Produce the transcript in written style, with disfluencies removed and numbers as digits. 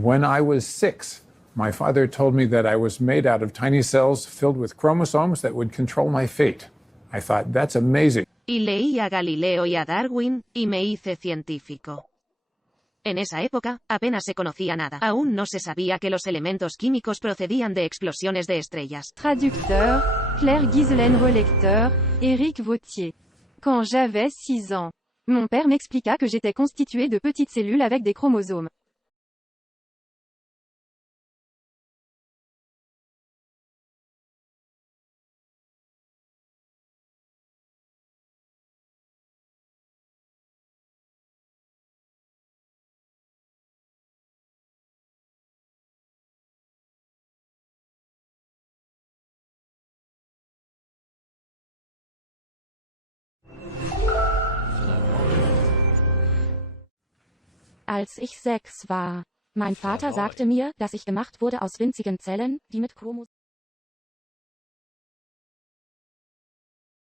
When I was 6, my father told me that I was made out of tiny cells filled with chromosomes that would control my fate. I thought, that's amazing. Y leí a Galileo y a Darwin, y me hice científico. En esa época, apenas se conocía nada. Aún no se sabía que los elementos químicos procedían de explosiones de estrellas. Traducteur, Claire Ghislaine relecteur, Éric Vautier. Quand j'avais 6 ans, mon père m'expliqua que j'étais constitué de petites cellules avec des chromosomes. Als ich 6 war. Mein Vater sagte mir, dass ich gemacht wurde aus winzigen Zellen, die mit Chromosomen